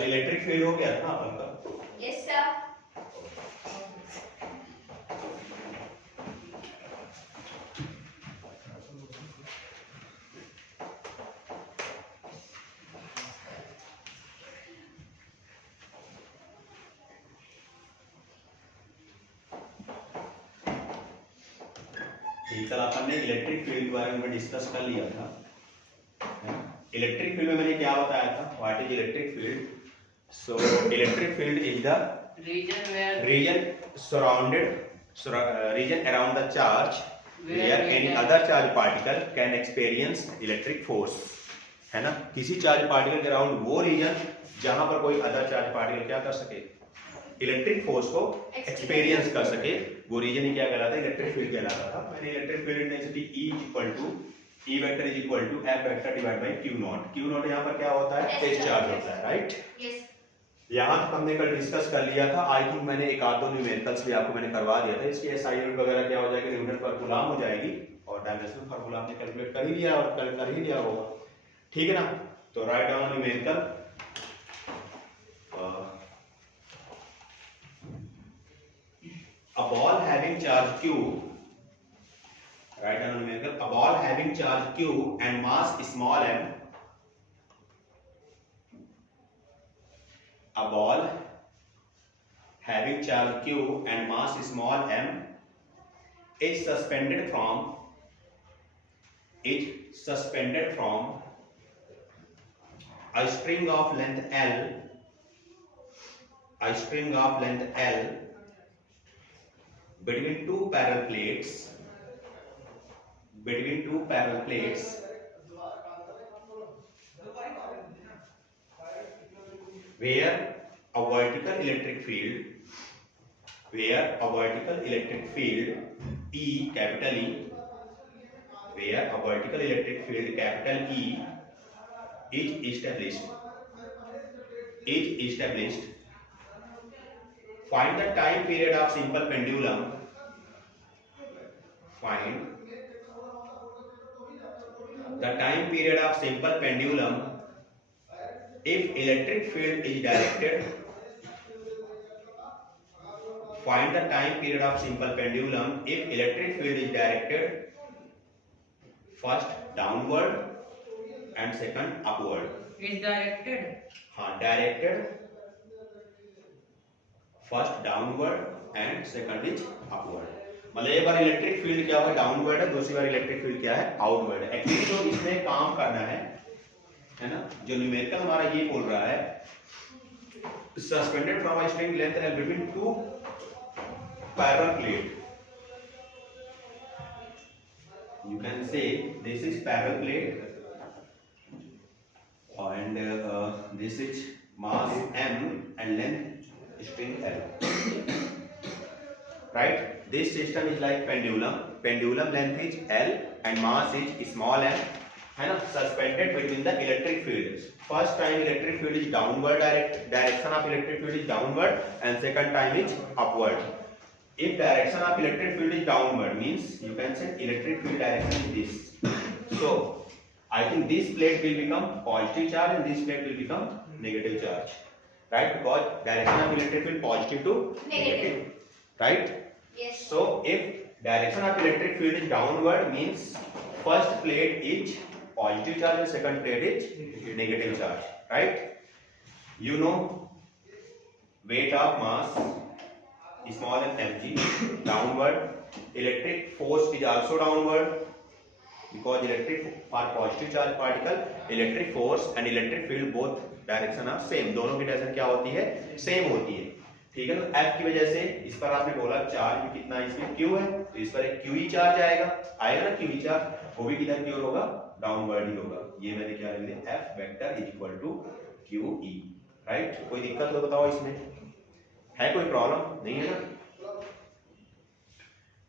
कल electric field हो गया था ना अपन का? Yes sir. कल अपन ने इलेक्ट्रिक फील्ड के बारे में डिस्कस कर लिया था। इलेक्ट्रिक फील्ड में मैंने क्या बताया था? What is electric field? So electric field is the region around the charge where any other charge particle can experience electric force, है ना? किसी चार्ज पार्टिकल के अराउंड वो रीजन जहां पर कोई अदर चार्ज पार्टिकल क्या कर सके, इलेक्ट्रिक फोर्स को एक्सपीरियंस कर सके, वो रीजन ही क्या कहलाता है? इलेक्ट्रिक फील्ड कहलाता था। मैंने electric field intensity E vector is equal to F vector divide by Q nought. Q nought यहाँ पर क्या होता है? एच चार्ज होता है, राइट? यस। यहाँ तक हमने कल डिस्कस कर लिया था। आई थिंक मैंने एक आध दो न्यूमेरिकल्स भी आपको मैंने करवा दिया था। इसकी एसआई यूनिट वगैरह क्या हो जाएगी? न्यूटन पर कूलम हो जाएगी, और डायमेंशनल फार्मूला आपने कैलकुलेट कर ही लिया और कर ही लिया होगा, ठीक है ना? तो write down numerical a ball having charge q, write down numerical, a ball having charge q and mass small m, a ball having charge q and mass small m is suspended from a string of length L between two parallel plates where a vertical electric field E, capital E, where a vertical electric field capital E is established. Find the time period of simple pendulum. Find the time period of simple pendulum if electric field is directed. Find the time period of simple pendulum if electric field is directed first downward and second upward. Is directed? हाँ, directed first downward and second is upward. मतलब एक बार electric field क्या है? Downward है, दूसरी बार electric field क्या है? Outward है। एक्चुअली जो इसमें काम करना है ना, जो न्यूमेरिकल हमारा ये बोल रहा है, suspended from a string length L between two parallel plate, you can say this is parallel plate and this is mass m and length string L, right? This system is like pendulum length is L and mass is small m, है ना? Suspended between the electric fields. First time electric field is downward, direction of electric field is downward, and second time is upward. If direction of electric field is downward, means you can say electric field direction is this. So I think this plate will become positive charge and this plate will become negative charge, right? Because direction of electric field positive to negative, right? Yes. So if direction of electric field is downward, means first plate is positive charge and second plate is negative charge, right? You know weight of mass small and mg downward, electric force is also downward because electric for positive charge particle, electric force and electric field both direction are same, दोनों की direction क्या होती है? Same होती है, ठीक है ना? F की वजह से इस पर आपने बोला चार्ज भी कितना, इसमें Q है तो इस पर एक QE चार्ज आएगा ना, QE चार्ज, वो भी किधर की ओर होगा? डाउनवर्ड ही होगा। ये मैंने क्या लिख दिया? F vector is equal to QE, right? कोई दिक्कत हो बताओ, इसमें है कोई प्रॉब्लम? नहीं है ना?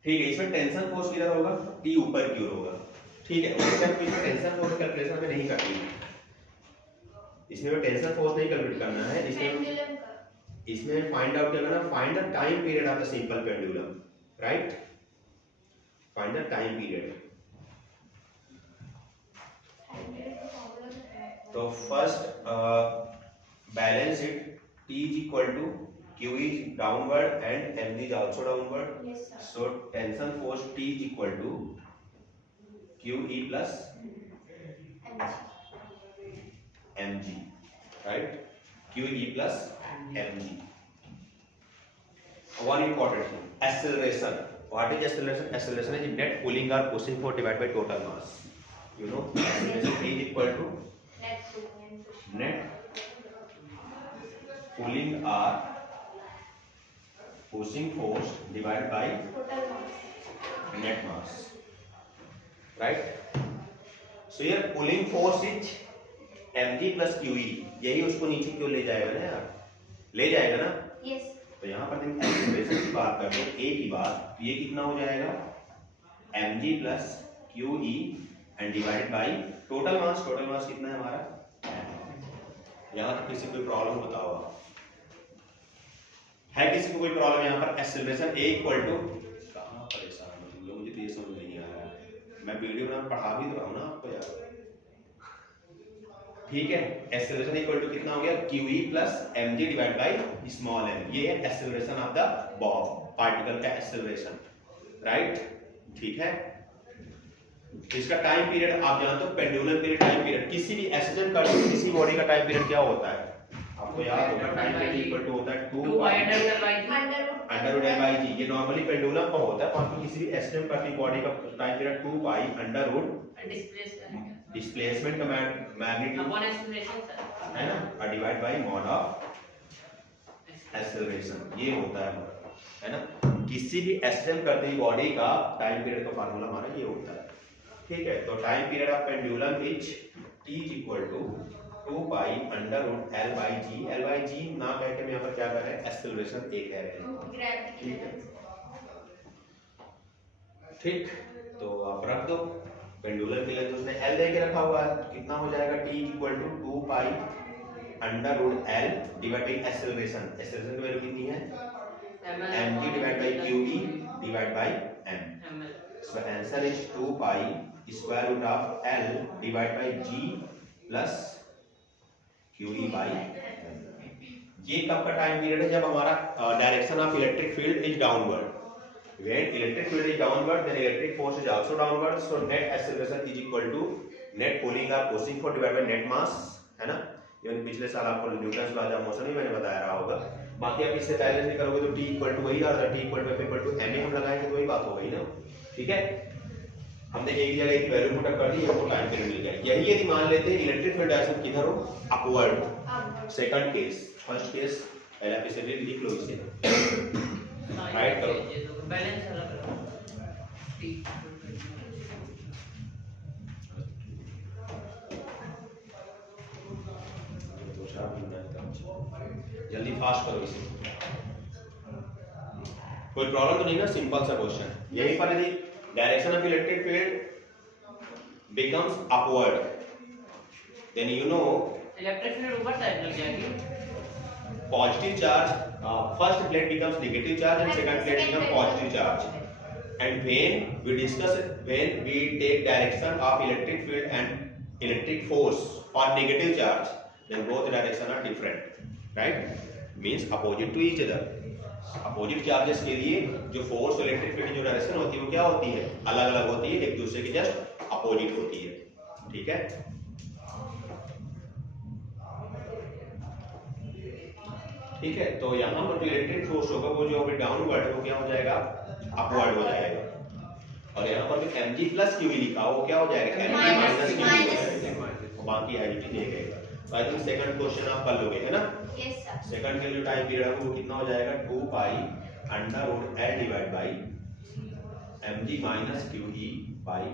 ठीक है। इसमें टेंशन फोर्स किधर होगा? T ऊपर की ओर होगा, ठीक है? इसमें टेंशन फोर्स कैलकुलेशन में नहीं करनी है, इसमें टेंशन फोर्स नहीं कैलकुलेट करना है। इसमें फाइंड आउट क्या करना? Find the time period of the simple pendulum, right? Find the time period. तो first balance it. T is equal to Q is downward and mg is also downward. Yes, sir. So tension force T is equal to QE plus mg, right? QE plus mg. One important thing, acceleration. What is acceleration? Acceleration is net pulling or pushing force divided by total mass. You know, acceleration is equal to net pulling or pushing force divided by net mass, right? So here pulling force is mg plus QE. यही उसको नीचे क्यों ले जाएगा ना यार, ले जाएगा ना. Yes. तो यहाँ पर हम एक्सेलरेशन की बात करते हैं, ए की बात, ये कितना हो जाएगा mg plus QE and divided by total mass. Total mass कितना है हमारा? यहाँ तक किसी को कोई प्रॉब्लम बताओ है? किसी को कोई प्रॉब्लम यहाँ पर? एक्सेलरेशन ए इक्वल टू, कहाँ परेशान हो तुम लोग, मुझे तो ये समझ में नहीं आ रहा है. मैं वीडियो में पढ़ा भी तो रहा हूँ ना आपको यार, ठीक है? एक्सेलरेशन इक्वल टू कितना हो गया? QE plus mg divide by small m. ये है एक्सेलरेशन ऑफ द पार्टिकल का एक्सेलरेशन, राइट? ठीक है. इसका टाइम पीरियड आप जानते हो, पेंडुलम पीरियड, टाइम पीरियड. किसी भी एक्सीडेंट का किसी बॉडी का टाइम पीरियड क्या होता है आपको याद होगा? टाइम पीरियड इक्वल टू होता है 2 under root l by g. ये नॉर्मली पेंडुलम का होता है, पर किसी भी एक्सीडेंट करती बॉडी का time period 2 pi under root displacement का मैग्नीट्यूड अपॉन एक्सेलरेशन है ना, और divide by mod of acceleration. ये होता है ना. किसी भी एक्सीडेंट करती बॉडी का टाइम पीरियड का फार्मूला हमारा ये होता है, ठीक है? तो time period of pendulum is t equal to 2 pi under root l by g. l by g ना कह के हम यहाँ पर क्या कर रहे हैं? एक्सेलरेशन a कह रहे हैं, ठीक है? ठीक, तो आप रख दो. पेंडुलम के लिए तो उसने l दे के रखा हुआ है, कितना हो जाएगा? t equal to 2 pi under root l divide by acceleration. Acceleration की वैल्यू कितनी है? mg divide by QE divide by m. So answer is 2 pi square root of L divided by G plus QE by M. ये कब का time period है? जब हमारा direction of electric field is downward. When electric field is downward, then electric force is also downward. So net acceleration is equal to net pulling or pushing force divided by net mass, है ना? ये पिछले साल आपको Newton law of motion ही मैंने बताया रहा होगा. बाकी आप इससे बैलेंस नहीं करोगे तो t इक्वल टू वही आता है, t इक्वल टू ma हम लगाएंगे तो वही बात हो गई ना, ठीक है? हमने एक जगह एक वैल्यू पुट कर दी, हमको टाइम पीरियड मिल गया. यही यदि मान लेते हैं इलेक्ट्रिक फील्ड डायरेक्शन किधर हो? Upward. Second case, first case पहले आप इसे लिख लो, इसे राइट करो. बैलेंस अलग करो. जल्दी फास्ट करो इसे. कोई प्रॉब्लम तो नहीं ना? सिंपल सा क्वेश्चन. यहीं पर यदि direction of electric field becomes upward, then you know electric field ऊपर साइड लग जाएगी. positive charge, first plate becomes negative charge and second plate becomes positive charge. And when we take direction of electric field and electric force or negative charge, then both direction are different, right? Means opposite to each other. Opposite charges के लिए जो force और electric field जो direction होती है वो क्या होती है? अलग अलग होती है, एक दूसरे की जस्ट अपोजिट होती है, ठीक है? ठीक है. तो यहाँ पर जो इलेक्ट्रिक फोर्स होगा वो जो अभी डाउनवर्ड है वो क्या हो जाएगा? अपवर्ड हो जाएगा. और यहाँ पर जो mg प्लस QE लिखा वो क्या हो जाएगा? mg माइनस QE हो जाएगा. बाकी आईटी नहीं रहेगा. तो आई थिंक सेकंड क्वेश्चन आप कर लोगे, है ना? Yes sir. सेकंड के जो टाइम पीरियड है वो कितना हो जाएगा? 2 pi under root l divide by mg minus QE by